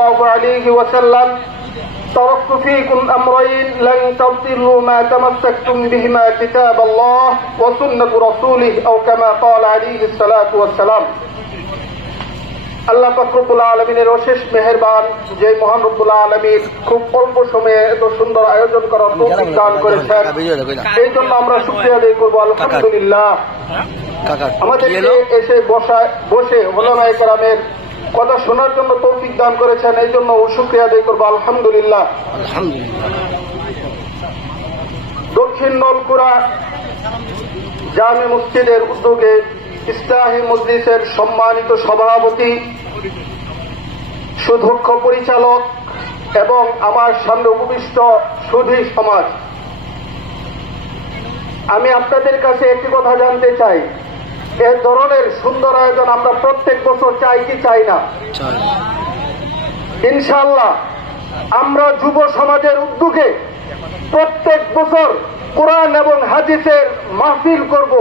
সাল্লাল্লাহু আলাইহি ওয়াসাল্লাম تركت فيكم أمرين لن تضلوا ما تمسكتم بهما كتاب الله وسنة رسوله أو كما قال عليه الصلاة والسلام আল্লাহ পাক রব্বুল আলামিনের অশেষ মেহেরবান যে মহান রব্বুল আলামিন খুব অল্প সময়ে এত সুন্দর আয়োজন করার তৌফিক দান করেছেন এই জন্য আমরা শুকরিয়া আদায় করব আলহামদুলিল্লাহ। আমাদেরকে এসে বসে উলামায়ে কেরামের কথা শোনার জন্য তৌফিক দান করেছেন এই জন্য শুকরিয়া আদায় করব আলহামদুলিল্লাহ। দক্ষিণ নলকুড়া জামে মসজিদের উদ্যোগে ইসলাহি মজলিসের সম্মানিত সভাপতি, সুদক্ষ পরিচালক এবং আমার সামনে উপবিষ্ট সুধী সমাজ, আমি আপনাদের কাছে একটি কথা জানতে চাই, এ ধরনের সুন্দর আয়োজন আমরা প্রত্যেক বছর চাই কি চাই না? ইনশাআল্লাহ আমরা যুব সমাজের উদ্যোগে প্রত্যেক বছর কোরআন এবং হাদিসের মাহফিল করব।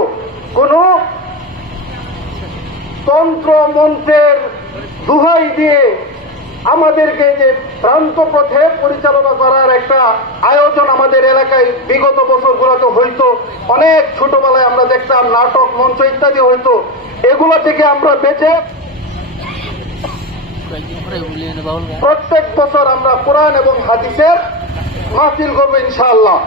কোন তন্ত্র মন্ত্রের দুহাই দিয়ে আমাদেরকে যে ভ্রান্ত পথে পরিচালনা করার একটা আয়োজন আমাদের এলাকায় বিগত বছরগুলোতে হইতো, অনেক ছোটবেলায় আমরা দেখতাম নাটক মঞ্চ ইত্যাদি হইতো, এগুলো থেকে আমরা বেঁচে প্রত্যেক বছর আমরা কোরআন এবং হাদিসের মাহফিল করবো ইনশাআল্লাহ।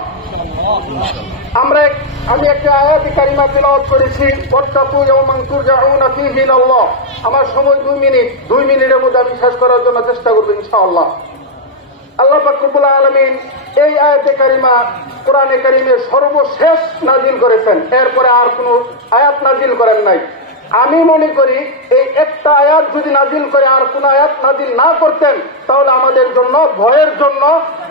আমি একটা আয়াত কারিমা তিলাওয়াত করেছি, ওয়াত্তাকু ইয়াওমান তুরজাউনা ফীহি ইলাল্লাহ। আমার সময় 2 মিনিটের মধ্যে আমি শেষ করার জন্য চেষ্টা করব ইনশাআল্লাহ। আল্লাহ পাক রব্বুল আলামিন এই আয়াতে কারিমা কোরআনে কারিমে সর্বশেষ নাজিল করেছেন, এরপরে আর কোন আয়াত নাজিল করেন নাই। আমি মনে করি এই একটা আয়াত যদি নাজিল করে আর কোন আয়াত নাজিল না করতেন তাহলে আমাদের জন্য, ভয়ের জন্য,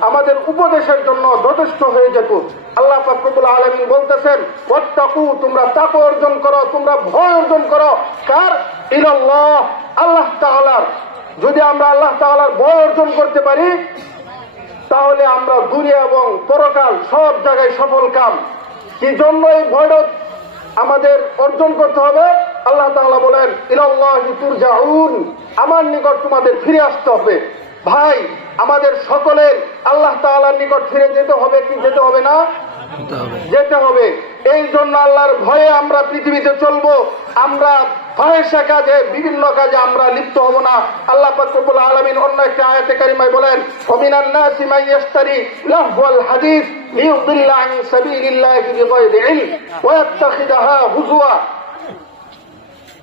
আমাদের উপদেশের জন্য যথেষ্ট হয়ে যেত। আল্লাহ পাক রব্বুল আলামিন বলতেছেন, ওয়াত্তাকু, তোমরা তাকওয়া অর্জন করো, তোমরা ভয় অর্জন করো। কার? ইলাল্লাহ, আল্লাহ তাআলার। যদি আমরা আল্লাহ তাআলার ভয় অর্জন করতে পারি তাহলে আমরা দুনিয়া এবং পরকাল সব জায়গায় সফল কাম। কি জন্য এই ভয়টা আমাদের অর্জন করতে হবে? আল্লাহ তাআলা বলেন, ইলাল্লাহি তুরজাউন, আমার নিকট তোমাদের ফিরে আসতে হবে। ভাই, আমাদের সকলের আল্লাহ তাআলার নিকট ফিরে যেতে হবে কি যেতে হবে না? যেতে হবে। এই জন্য আল্লাহর ভয়ে আমরা পৃথিবীতে চলবো। আমরা ফাহিশা কাজে, বিভিন্ন কাজে আমরা লিপ্ত হব না। আল্লাহ পাক রব্বুল আলামিন অন্য একটা আয়াতে কারিমায় বলেন, ওয়ামিনান নাসি মান ইয়াশতারি লাহওয়াল হাদিস লিয়ুদিল্লা আন সাবিলিল্লাহি বিগাইরি ইলম ওয়া ইয়াত্তাখিদাহা হুজুয়া।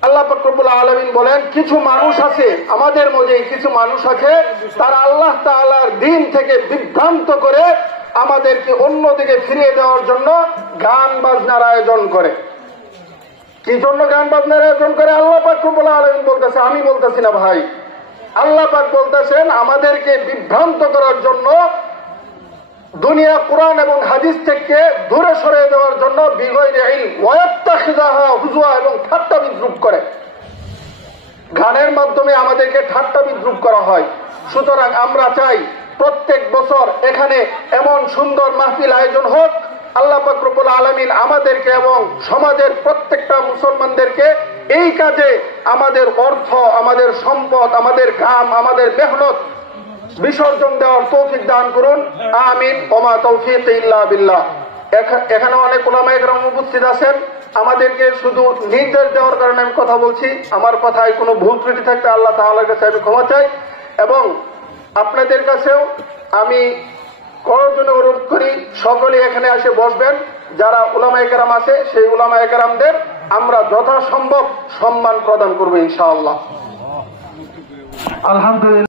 আল্লাহ পাক রব্বুল আলামিন বলেন, কিছু মানুষ আছে, আমাদের মধ্যে কিছু মানুষ আছে, তারা আল্লাহ তাআলার দ্বীন থেকে বিভ্রান্ত করে আমাদেরকে অন্যদিকে ফিরিয়ে দেওয়ার জন্য গান বাজনার আয়োজন করে। কি জন্য গান বাজনার আয়োজন করে? আল্লাহ পাক রব্বুল আলামিন বলতেছে, আমি বলতেছি না ভাই, আল্লাহ পাক বলতেছেন আমাদেরকে বিভ্রান্ত করার জন্য, দুনিয়া কোরআন এবং হাদিস থেকে দূরে সরিয়ে দেওয়ার জন্য বিগাইরি ইলম ওয়া ইয়াত্তাখিযাহা হুজুয়া, এবং ঠাট্টা বিদ্রুপ করে। গানের মাধ্যমে আমাদেরকে ঠাট্টা বিদ্রুপ করা হয়। সুতরাং আমরা চাই প্রত্যেক বছর এখানে এমন সুন্দর মাহফিল আয়োজন হোক। আল্লাহ পাক রব্বুল আলামিন আমাদেরকে এবং সমাজের প্রত্যেকটা মুসলমানদেরকে এই কাজে আমাদের অর্থ, আমাদের সম্পদ, আমাদের ঘাম, আমাদের মেহনত বিসর্জন দেওয়ার তৌফিক দান করুন। আমিন। ওমা তৌফিক ইল্লা বিল্লাহ। এখানে অনেক উলামায়ে কেরাম উপস্থিত আছেন, আমাদেরকে শুধু নির্দেশ দেওয়ার কারণে আমি কথা বলছি। আমার কথায় কোনো ভুল ত্রুটি থাকলে আল্লাহ তাআলার কাছে আমি ক্ষমা চাই, এবং আপনাদের কাছেও আমি করজোড়ে অনুরোধ করি সকলে এখানে এসে বসবেন। যারা উলামায়ে কেরাম আছে সেই উলামায়ে কেরামদের আমরা যথাসম্ভব সম্মান প্রদান করবো ইনশাআল্লাহ। আলহামদুলিল্লাহ।